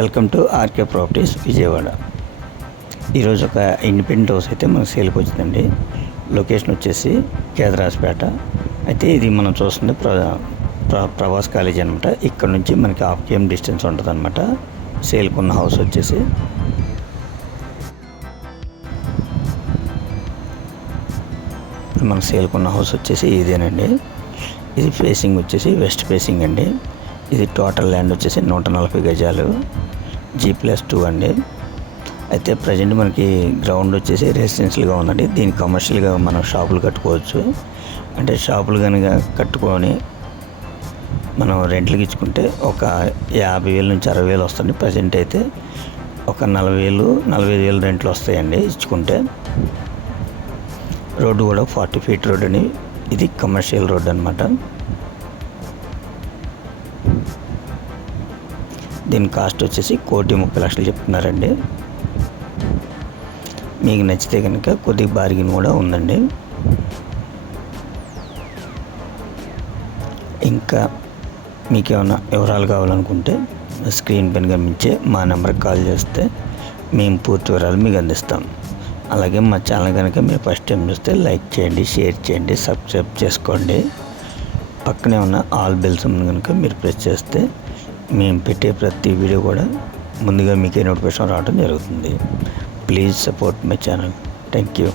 Welcome to RK properties Vijayawada. ఈరోజు ఒక independent house అయితే మనకు సేల్కి వచ్చిందండి. లొకేషన్ వచ్చేసి కేదరాజపేట. అయితే ఇది మనం చూస్తుంది ప్రవాస్ కాలేజీ అనమాట. ఇక్కడ నుంచి మనకి 1/2 km డిస్టెన్స్ ఉంటుంది అనమాట. సేల్కి ఉన్న హౌస్ వచ్చేసి మన సేల్కి ఉన్న హౌస్ వచ్చేసి ఇదేనండి. ఇది ఫేసింగ్ వచ్చేసి వెస్ట్ ఫేసింగ్ అండి. ఇది టోటల్ ల్యాండ్ వచ్చేసి 140 గజాలు, G+2 అండి. అయితే ప్రజెంట్ మనకి గ్రౌండ్ వచ్చేసి రెసిడెన్షియల్గా ఉందండి. దీన్ని కమర్షియల్గా మనం షాపులు కట్టుకోవచ్చు. అంటే షాపులు కనుక కట్టుకొని మనం రెంట్లకి ఇచ్చుకుంటే ఒక 50,000 నుంచి 60,000 వస్తుంది. ప్రజెంట్ అయితే ఒక 40,000 45,000 రెంట్లు వస్తాయండి ఇచ్చుకుంటే. రోడ్డు కూడా 40 feet రోడ్ అని, ఇది కమర్షియల్ రోడ్ అనమాట. దీని కాస్ట్ వచ్చేసి 1,30,00,000 చెప్తున్నారండి. మీకు నచ్చితే కనుక కొద్దిగా బార్గెన్ కూడా ఉందండి. ఇంకా మీకు ఏమైనా వివరాలు కావాలనుకుంటే స్క్రీన్ పైన కనిపించే మా నెంబర్కి కాల్ చేస్తే మేము పూర్తి వివరాలు మీకు అందిస్తాం. అలాగే మా ఛానల్ కనుక మీరు ఫస్ట్ టైం చూస్తే లైక్ చేయండి, షేర్ చేయండి, సబ్స్క్రైబ్ చేసుకోండి. పక్కనే ఉన్న ఆల్ బెల్స్ కనుక మీరు ప్రెస్ చేస్తే మేము పెట్టే ప్రతి వీడియో కూడా ముందుగా మీకే నోటిఫికేషన్ రావడం జరుగుతుంది. Please support my channel. Thank you.